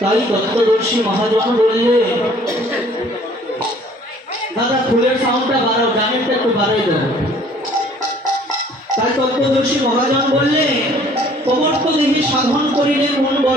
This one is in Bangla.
তাই তত্ত্বদর্শী মহাজন বললে দাদা ফুলের সাউন্ডটা বাড়াও, গানেরটা একটু বাড়াই দাও। তাই তত্ত্বদর্শী মহাজন বললে প্রবর্ত দেহি সাধন করিলে মন বড়